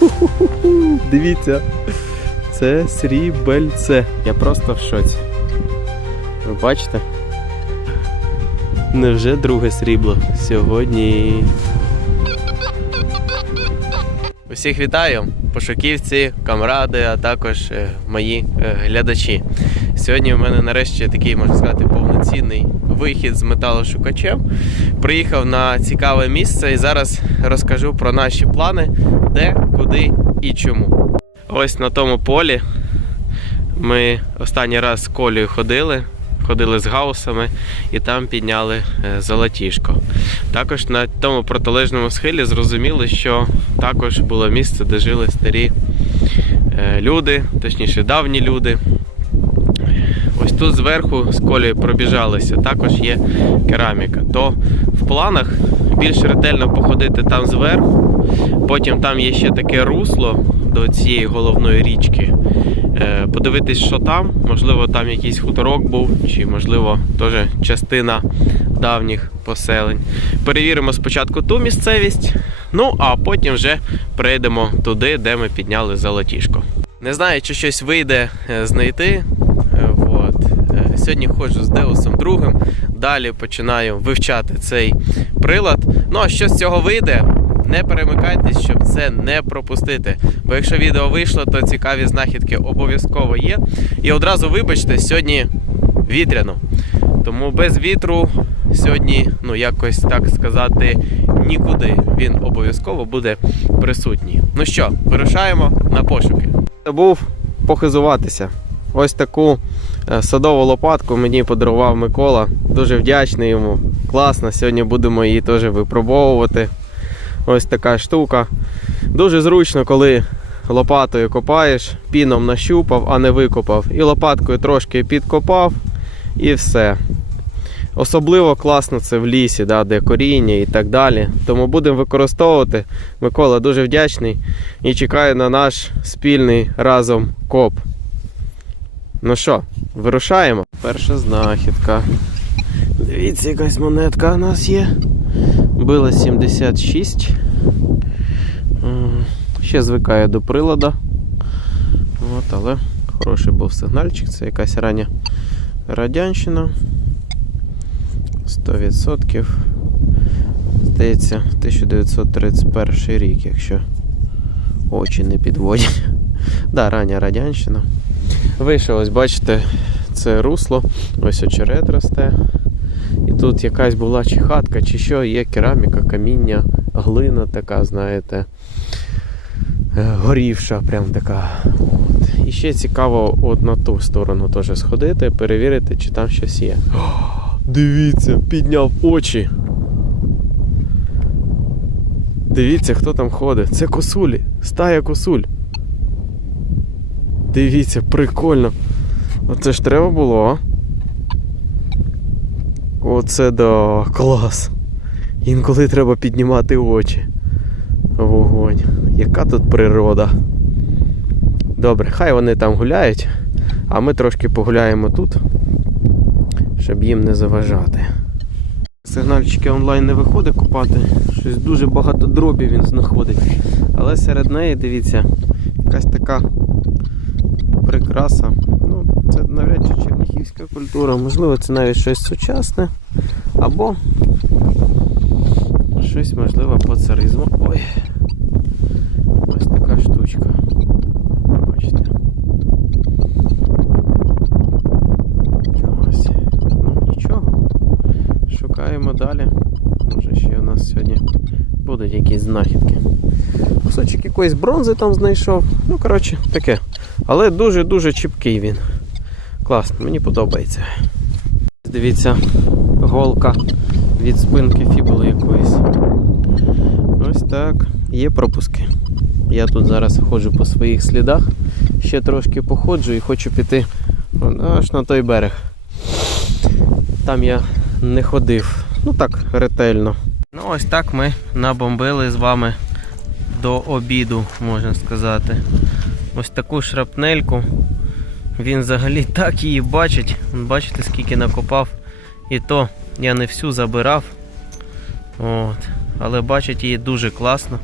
Дивіться, це срібельце. Я просто в шоці. Ви бачите? Невже друге срібло сьогодні? Усіх вітаю, пошуківці, камради, а також е, мої е, глядачі. Сьогодні у мене нарешті такий, можна сказати, повноцінний вихід з металошукачем. Приїхав на цікаве місце і зараз розкажу про наші плани, де, куди і чому. Ось на тому полі ми останній раз з колею ходили. Ходили з гаусами і там підняли е, золотішко. Також на тому протилежному схилі зрозуміли, що також було місце, де жили старі е, люди, точніше давні люди. Ось тут зверху з колею пробіжалися, також є кераміка. То в планах більш ретельно походити там зверху. Потім там є ще таке русло до цієї головної річки. Е, Подивитись, що там. Можливо, там якийсь хуторок був, чи можливо теж частина давніх поселень. Перевіримо спочатку ту місцевість, ну а потім вже прийдемо туди, де ми підняли золотішко. Не знаю, чи щось вийде е, знайти. Сьогодні ходжу з Деусом другим. Далі починаю вивчати цей прилад. Ну а що з цього вийде? Не перемикайтесь, щоб це не пропустити. Бо якщо відео вийшло, то цікаві знахідки обов'язково є. І одразу вибачте, сьогодні вітряно. Тому без вітру сьогодні, ну якось так сказати, нікуди. Він обов'язково буде присутній. Ну що, вирушаємо на пошуки. Забув похизуватися. Ось таку е, садову лопатку мені подарував Микола. Дуже вдячний йому. Класно. Сьогодні будемо її теж випробовувати. Ось така штука. Дуже зручно, коли лопатою копаєш, піном нащупав, а не викопав. І лопаткою трошки підкопав і все. Особливо класно це в лісі, да, де коріння і так далі. Тому будемо використовувати. Микола дуже вдячний і чекаю на наш спільний разом коп. Ну що, вирушаємо? Перша знахідка. Дивіться, якась монетка у нас є. Била 76. Ще звикає до прилада. От, але хороший був сигнальчик. Це якась рання радянщина. 100%. Здається, 1931 рік, якщо очі не підводять. Да, рання радянщина. Вийшов, ось бачите, це русло, ось очерет росте. І тут якась була чи хатка, чи що, є кераміка, каміння, глина така, знаєте, е, горівша, прям така. От. І ще цікаво от на ту сторону теж сходити, перевірити, чи там щось є. О, дивіться, підняв очі. Дивіться, хто там ходить. Це косулі, стая косуль. Дивіться, прикольно. Оце ж треба було, а? Оце да, клас. Інколи треба піднімати очі. Вогонь. Яка тут природа. Добре, хай вони там гуляють, а ми трошки погуляємо тут, щоб їм не заважати. Сигнальчики онлайн не виходить купати. Щось дуже багато дробів він знаходить. Але серед неї, дивіться, якась така прикраса. Ну, це навряд чи черніхівська культура, можливо, це навіть щось сучасне. Або щось можливо по царизму. Ой. Ось така штучка. Бачите. Ну нічого. Шукаємо далі. Може ще у нас сьогодні будуть якісь знахідки. Кусочок якоїсь бронзи там знайшов. Ну, коротше, таке. Але дуже-дуже чіпкий він. Класно, мені подобається. Дивіться, голка від спинки фібули якоїсь. Ось так. Є пропуски. Я тут зараз ходжу по своїх слідах. Ще трошки походжу і хочу піти аж на той берег. Там я не ходив. Ну так, ретельно. Ну ось так ми набомбили з вами до обіду, можна сказати. Ось таку шрапнельку. Він взагалі так її бачить. Бачите, скільки накопав. І то я не всю забирав. От. Але бачить її дуже класно.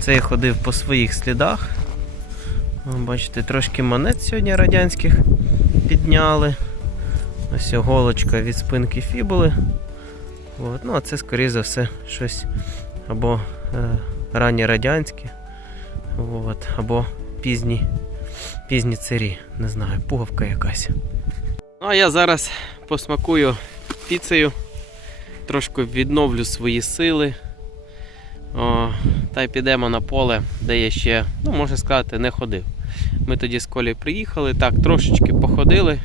Це я ходив по своїх слідах. Бачите, трошки монет сьогодні радянських підняли. Ось голочка від спинки фібули. От. Ну, а це, скоріше за все, щось або е, раннє радянське, от, або пізні, пізні царі. Не знаю, пуговка якась. Ну, а я зараз посмакую піцею, трошки відновлю свої сили. О, та й підемо на поле, де я ще, ну можна сказати, не ходив. Ми тоді з Колею приїхали, так, трошечки походили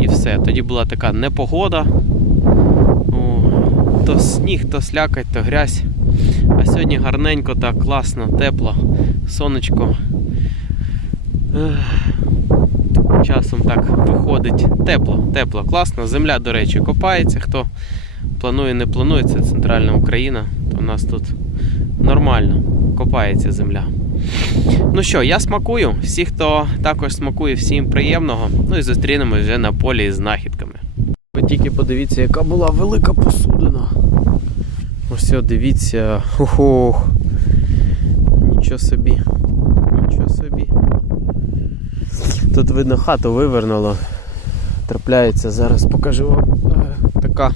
і все. Тоді була така непогода. О, то сніг, то слякоть, то грязь. А сьогодні гарненько, так, класно, тепло, сонечко. Часом так виходить тепло, тепло, класно. Земля, до речі, копається. Хто планує, не планує, це центральна Україна, то у нас тут нормально копається земля. Ну що, я смакую. Всі, хто також смакує, всім приємного. Ну і зустрінемось вже на полі з знахідками. Ви тільки подивіться, яка була велика посудина. Ось дивіться. Ох. Нічого собі. Нічого собі. Тут видно хату вивернуло. Трапляється, зараз покажу вам е, така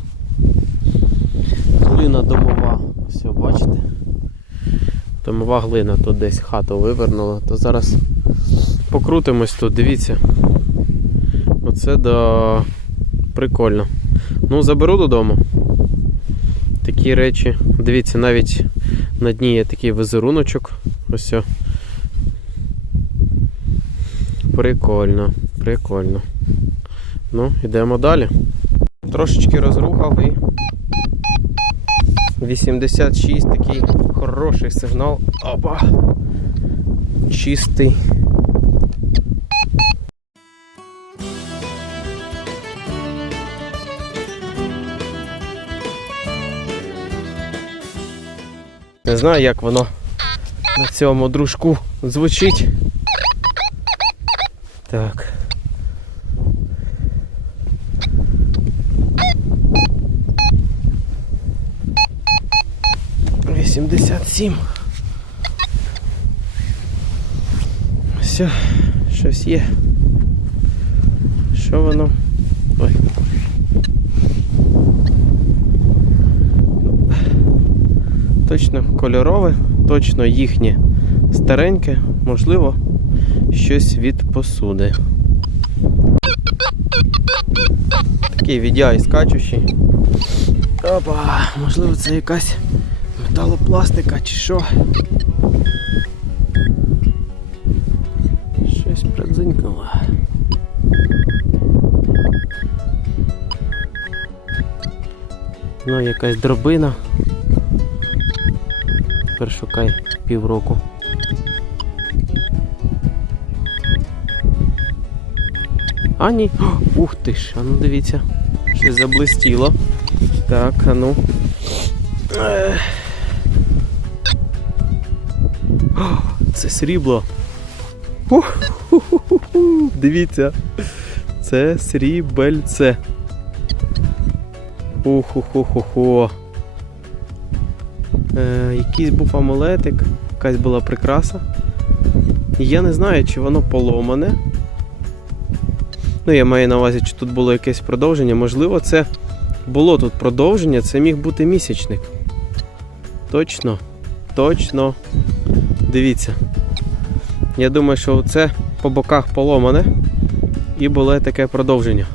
глина домова. Все, бачите? Домова глина тут десь хату вивернула, то зараз покрутимось тут, дивіться. Оце да прикольно. Ну, заберу додому. Такі речі. Дивіться, навіть на дні є такий візеруночок. Ось. Прикольно, прикольно. Ну, йдемо далі. Трошечки розрухав і 86 такий хороший сигнал. Опа! Чистий. Не знаю, як воно на цьому дружку звучить. Так. Вісімдесят сім. Все, щось є. Що воно? Ой. Точно кольорове, точно їхнє стареньке, можливо, щось від посуди. Такий відяй скачущий. Опа, можливо, це якась металопластика чи що. Щось продзинькало. Ну, якась дробина. Тепер шукай півроку. А ні. Ух ти ж, а ну дивіться. Щось заблистіло. Так, а ну. Це срібло. Дивіться. Це срібельце. Уху-ху-ху-ху. Е, якийсь був амулетик, якась була прикраса. Я не знаю, чи воно поломане. Ну, я маю на увазі, чи тут було якесь продовження. Можливо, це було тут продовження, це міг бути місячник. Точно, точно. Дивіться. Я думаю, що це по боках поломане і було таке продовження.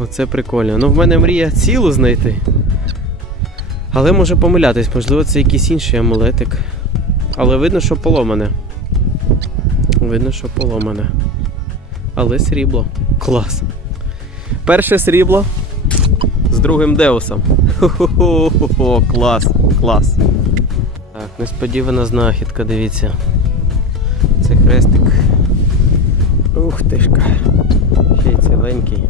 Оце прикольно. Ну, в мене мрія цілу знайти. Але може помилятись, можливо, це якийсь інший амулетик. Але видно, що поломане. Видно, що поломане. Але срібло. Клас. Перше срібло з другим Деусом. Хо-хо-хо, клас, клас. Так, несподівана знахідка, дивіться. Це хрестик. Ух тишка, Ще й ціленький.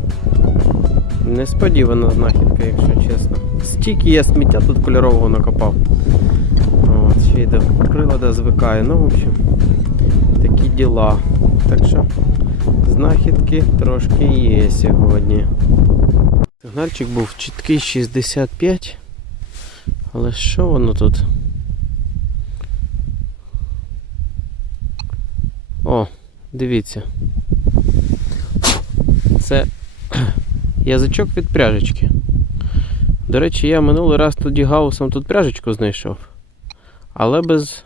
Несподівана знахідка, якщо чесно. Стільки є сміття, тут кольорового накопав. От, Ще й до прилада звикає. Ну, в общем, такі діла. Так що знахідки трошки є сьогодні. Сигнальчик був чіткий 65. Але що воно тут? О! Дивіться. Це язичок від пряжечки. До речі, я минулий раз тоді гаусом тут пряжечку знайшов. Але без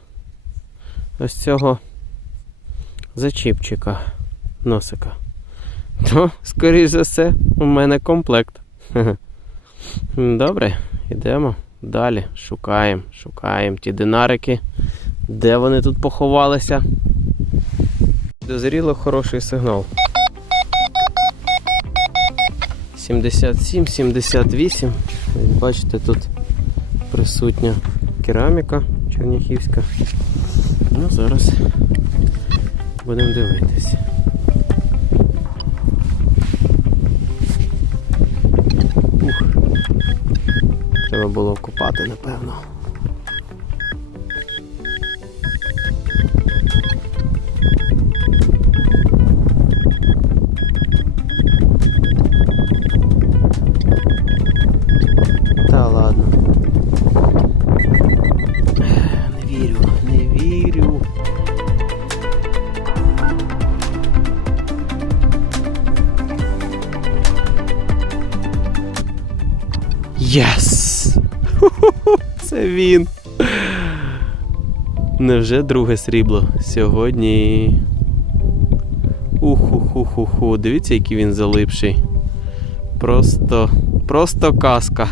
ось цього зачіпчика носика. То, скоріш за все, у мене комплект. Добре, йдемо далі. Шукаємо, шукаємо ті динарики. Де вони тут поховалися? Дозріло хороший сигнал. 77, 78. Ось Бачите, тут присутня кераміка черняхівська. Ну, зараз будемо дивитися. Ух. Треба було купати, напевно. Він. Невже друге срібло сьогодні? Уху-ху-ху-ху. Дивіться, який він залипший. Просто, просто казка.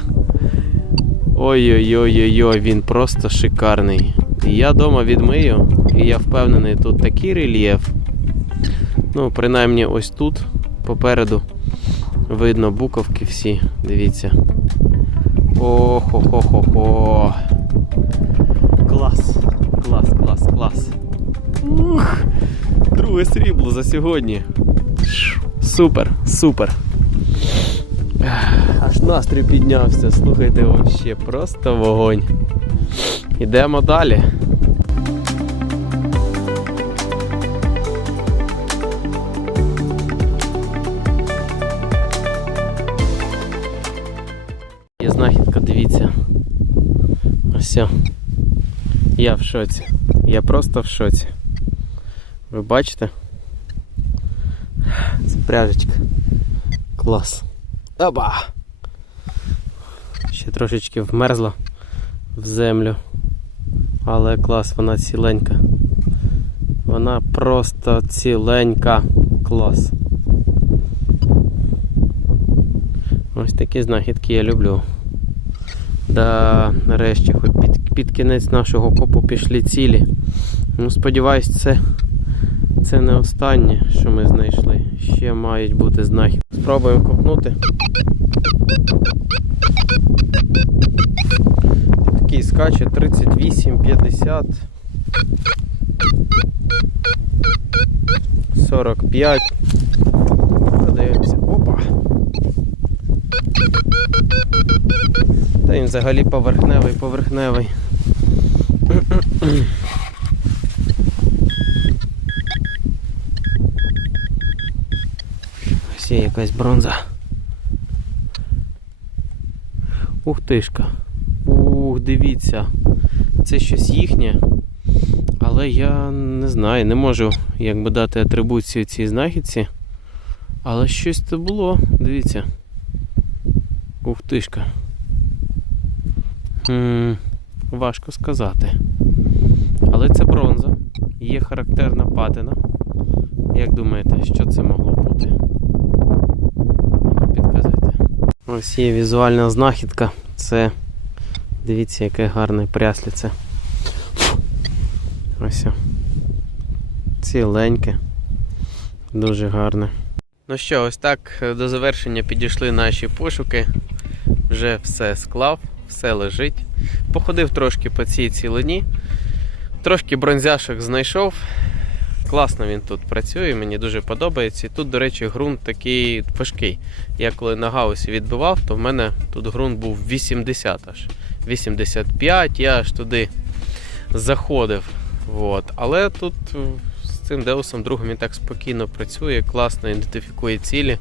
Ой-ой-ой-ой-ой, він просто шикарний. Я дома відмию, і я впевнений, тут такий рельєф. Ну, принаймні, ось тут попереду видно буковки всі. Дивіться. О-хо-хо-хо-хо. Клас. Клас, клас, клас. Ух. Друге срібло за сьогодні. Супер, супер. Аж настрій піднявся. Слухайте, вообще просто вогонь. Ідемо далі. Я в шоці. Я просто в шоці. Ви бачите? Це пряжечка. Клас. Оба! Ще трошечки вмерзла в землю. Але клас, вона ціленька. Вона просто ціленька. Клас. Ось такі знахідки я люблю. Да, нарешті, хоч під, під кінець нашого копу пішли цілі. Ну, сподіваюсь, це, це не останнє, що ми знайшли. Ще мають бути знахідки. Спробуємо копнути. Такий скаче 38, 50. 45. Подивимося. Опа. Та він взагалі поверхневий, поверхневий. Ось є якась бронза. Ух тишка. Ух, дивіться. Це щось їхнє. Але я не знаю, не можу якби дати атрибуцію цій знахідці. Але щось це було, дивіться. Ух тишка. Хм, важко сказати. Але це бронза. Є характерна патина. Як думаєте, що це могло бути? Підказуйте. Ось є візуальна знахідка. Це. Дивіться, яке гарне прясліце. Ось. Ціленьке. Дуже гарне. Ну що, ось так до завершення підійшли наші пошуки. Вже все склав, все лежить. Походив трошки по цій цілині. Трошки бронзяшок знайшов. Класно він тут працює, мені дуже подобається. Тут, до речі, ґрунт такий важкий. Я коли на гаусі відбивав, то в мене тут ґрунт був 80 аж. 85, я аж туди заходив. От. Але тут е, з цим деусом другом він так спокійно працює, класно ідентифікує цілі.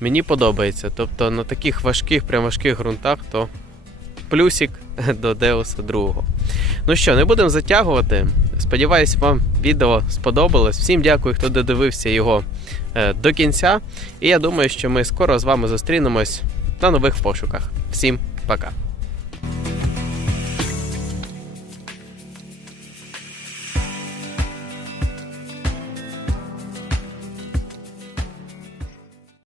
Мені подобається. Тобто на таких важких, прям важких ґрунтах, то плюсик до Деуса 2. Ну що, не будемо затягувати. Сподіваюсь, вам відео сподобалось. Всім дякую, хто додивився його е, до кінця. І я думаю, що ми скоро з вами зустрінемось на нових пошуках. Всім пока!